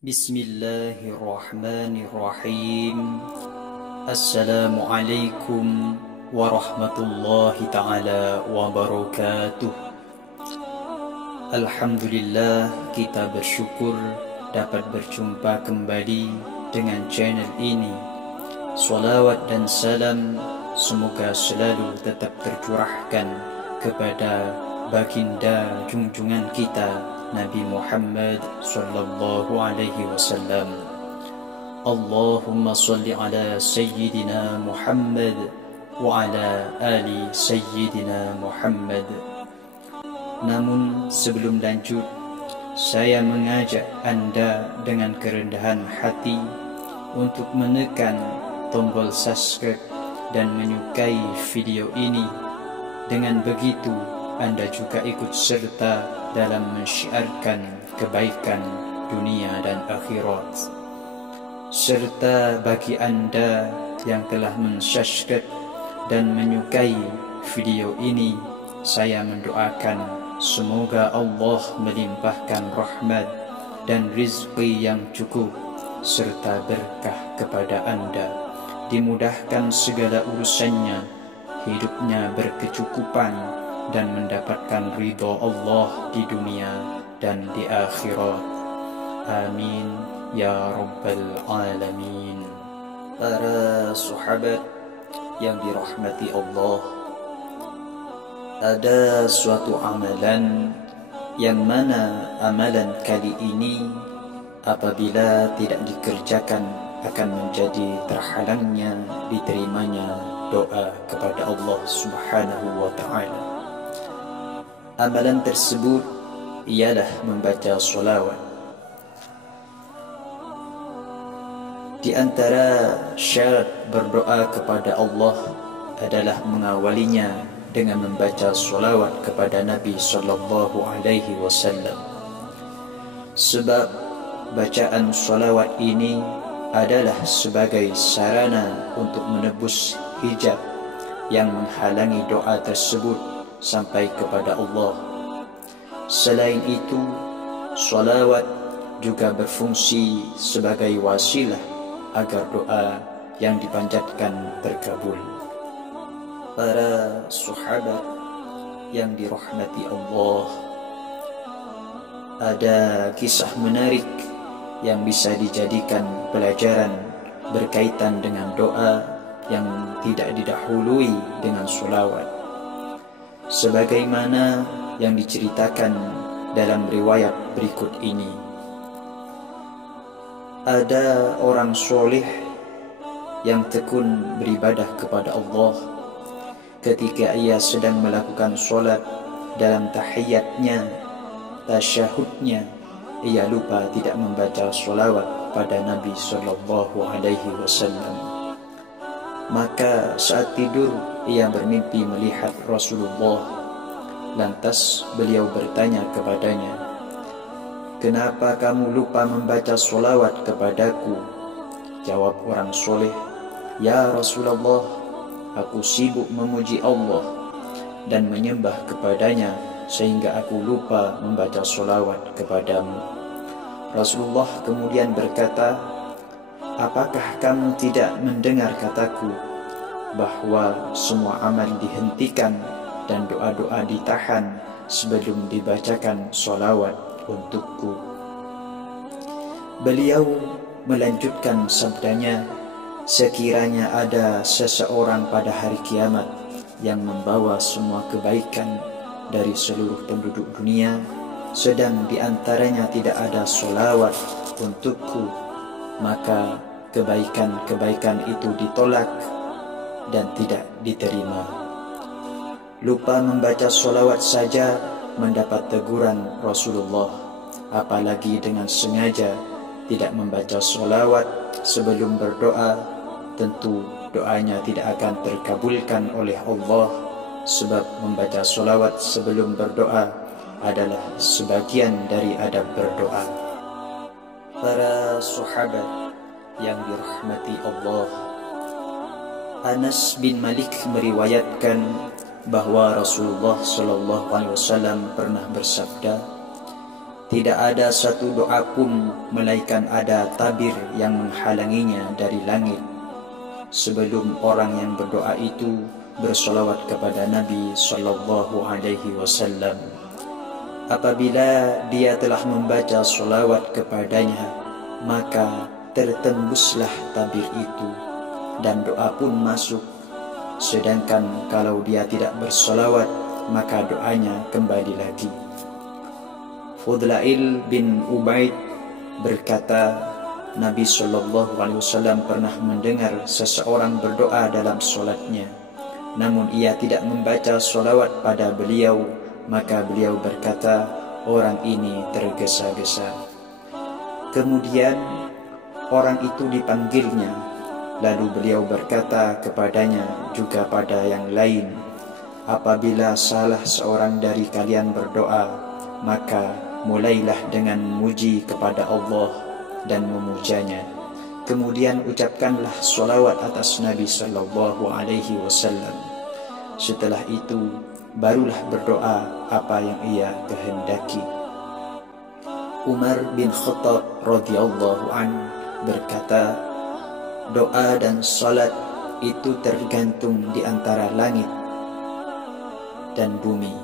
Bismillahirrahmanirrahim. Assalamualaikum warahmatullahi ta'ala wabarakatuh. Alhamdulillah, kita bersyukur dapat berjumpa kembali dengan channel ini. Salawat dan salam semoga selalu tetap tercurahkan kepada baginda junjungan kita Nabi Muhammad sallallahu alaihi wasallam. Allahumma salli ala sayyidina Muhammad wa ala ali sayyidina Muhammad. Namun sebelum lanjut, saya mengajak Anda dengan kerendahan hati untuk menekan tombol subscribe dan menyukai video ini. Dengan begitu, Anda juga ikut serta dalam mensyiarkan kebaikan dunia dan akhirat. Serta bagi Anda yang telah mensubscribe dan menyukai video ini, saya mendoakan semoga Allah melimpahkan rahmat dan rizki yang cukup serta berkah kepada Anda, dimudahkan segala urusannya, hidupnya berkecukupan dan mendapatkan ridha Allah di dunia dan di akhirat. Amin ya rabbal alamin. Para sahabat yang dirahmati Allah, ada suatu amalan yang mana amalan kali ini apabila tidak dikerjakan akan menjadi terhalangnya diterimanya doa kepada Allah Subhanahu wa ta'ala. Amalan tersebut ialah membaca solawat. Di antara syarat berdoa kepada Allah adalah mengawalinya dengan membaca solawat kepada Nabi sallallahu alaihi wasallam. Sebab bacaan solawat ini adalah sebagai sarana untuk menebus hijab yang menghalangi doa tersebut sampai kepada Allah. Selain itu, salawat juga berfungsi sebagai wasilah agar doa yang dipanjatkan terkabul. Para sahabat yang dirahmati Allah, ada kisah menarik yang bisa dijadikan pelajaran berkaitan dengan doa yang tidak didahului dengan salawat, sebagaimana yang diceritakan dalam riwayat berikut ini. Ada orang soleh yang tekun beribadah kepada Allah. Ketika ia sedang melakukan solat, dalam tahiyatnya, tasyahudnya, ia lupa tidak membaca solawat pada Nabi sallallahu alaihi wasallam. Maka saat tidur ia bermimpi melihat Rasulullah. Lantas beliau bertanya kepadanya, "Kenapa kamu lupa membaca solawat kepadaku?" Jawab orang soleh, "Ya Rasulullah, aku sibuk memuji Allah dan menyembah kepadanya sehingga aku lupa membaca solawat kepadamu." Rasulullah kemudian berkata, "Apakah kamu tidak mendengar kataku bahwa semua amal dihentikan dan doa-doa ditahan sebelum dibacakan solawat untukku?" Beliau melanjutkan sabdanya, "Sekiranya ada seseorang pada hari kiamat yang membawa semua kebaikan dari seluruh penduduk dunia, sedang di antaranya tidak ada solawat untukku, maka kebaikan-kebaikan itu ditolak dan tidak diterima." Lupa membaca solawat saja mendapat teguran Rasulullah, apalagi dengan sengaja tidak membaca solawat sebelum berdoa, tentu doanya tidak akan terkabulkan oleh Allah, sebab membaca solawat sebelum berdoa adalah sebagian dari adab berdoa. Para sahabat yang dirahmati Allah, Anas bin Malik meriwayatkan bahwa Rasulullah sallallahu alaihi wasallam pernah bersabda, Tidak ada satu doa pun melainkan ada tabir yang menghalanginya dari langit sebelum orang yang berdoa itu bersolawat kepada Nabi sallallahu alaihi wasallam. Apabila dia telah membaca solawat kepadanya, maka tertembuslah tabir itu dan doa pun masuk. Sedangkan kalau dia tidak bersolawat, maka doanya kembali lagi. Fudlail bin Ubaid berkata, Nabi sallallahu alaihi wasallam pernah mendengar seseorang berdoa dalam solatnya, namun ia tidak membaca solawat pada beliau. Maka beliau berkata, orang ini tergesa-gesa. Kemudian orang itu dipanggilnya, lalu beliau berkata kepadanya juga pada yang lain, apabila salah seorang dari kalian berdoa, maka mulailah dengan memuji kepada Allah dan memujanya. Kemudian ucapkanlah solawat atas Nabi sallallahu alaihi wasallam. Setelah itu barulah berdoa apa yang ia kehendaki. Umar bin Khattab radhiyallahu anhu berkata, doa dan salat itu tergantung di antara langit dan bumi.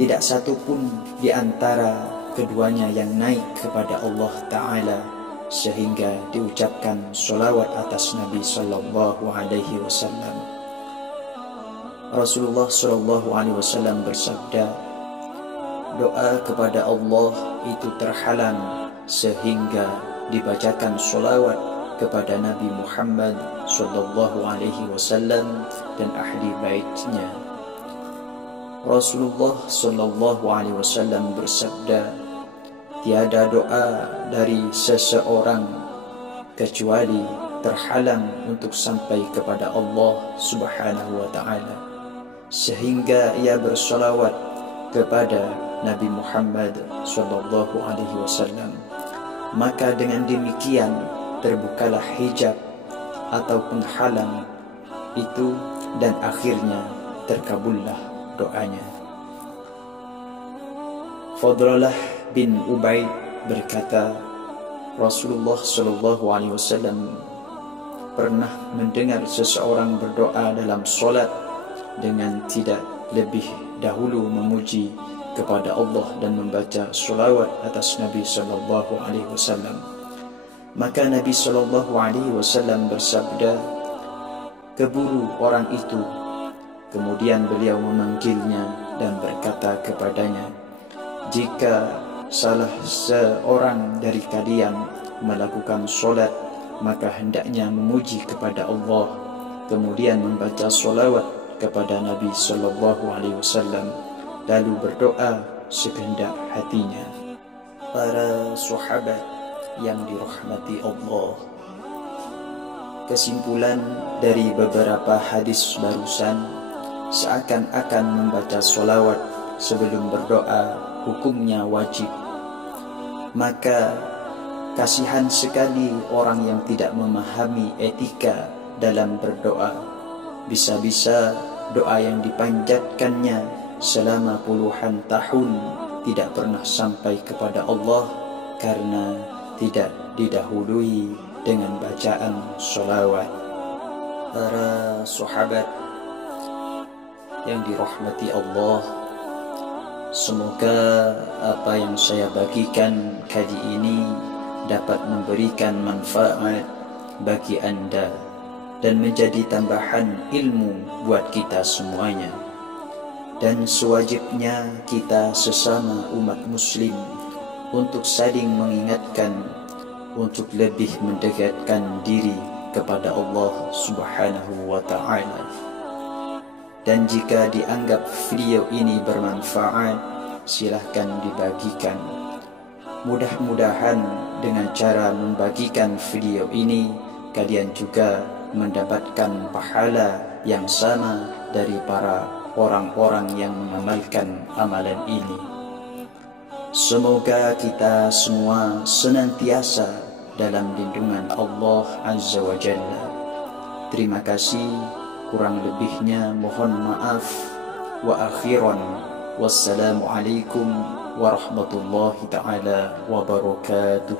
Tidak satu pun di antara keduanya yang naik kepada Allah Ta'ala sehingga diucapkan solawat atas Nabi sallallahu alaihi wasallam. Rasulullah sallallahu alaihi wasallam bersabda, doa kepada Allah itu terhalang sehingga dibacakan solawat kepada Nabi Muhammad sallallahu alaihi wasallam dan ahli baitnya. Rasulullah sallallahu alaihi wasallam bersabda, tiada doa dari seseorang kecuali terhalang untuk sampai kepada Allah Subhanahu wa taala sehingga ia bersolawat kepada Nabi Muhammad sallallahu alaihi wasallam. Maka dengan demikian terbukalah hijab atau penghalang itu dan akhirnya terkabullah doanya. Fadlalah bin Ubaid berkata, Rasulullah sallallahu alaihi wasallam pernah mendengar seseorang berdoa dalam solat dengan tidak lebih dahulu memuji kepada Allah dan membaca solawat atas Nabi sallallahu alaihi wasallam. Maka Nabi sallallahu alaihi wasallam bersabda, keburu orang itu. Kemudian beliau memanggilnya dan berkata kepadanya, jika salah seorang dari kalian melakukan solat, maka hendaknya memuji kepada Allah, kemudian membaca solawat kepada Nabi sallallahu alaihi wasallam, lalu berdoa sekehendak hatinya. Para sahabat yang dirahmati Allah, kesimpulan dari beberapa hadis barusan, seakan-akan membaca solawat sebelum berdoa hukumnya wajib. Maka kasihan sekali orang yang tidak memahami etika dalam berdoa. Bisa-bisa doa yang dipanjatkannya selama puluhan tahun tidak pernah sampai kepada Allah karena tidak didahului dengan bacaan solawat. Para sahabat yang dirahmati Allah, semoga apa yang saya bagikan kali ini dapat memberikan manfaat bagi anda dan menjadi tambahan ilmu buat kita semuanya. Dan sewajibnya kita sesama umat muslim untuk saling mengingatkan untuk lebih mendekatkan diri kepada Allah Subhanahu wa ta'ala. Dan jika dianggap video ini bermanfaat, silahkan dibagikan. Mudah-mudahan dengan cara membagikan video ini, kalian juga mendapatkan pahala yang sama dari para orang-orang yang mengamalkan amalan ini. Semoga kita semua senantiasa dalam lindungan Allah Azza wa Jalla. Terima kasih, kurang lebihnya mohon maaf. Wa akhiran, Wassalamualaikum warahmatullahi taala wabarakatuh.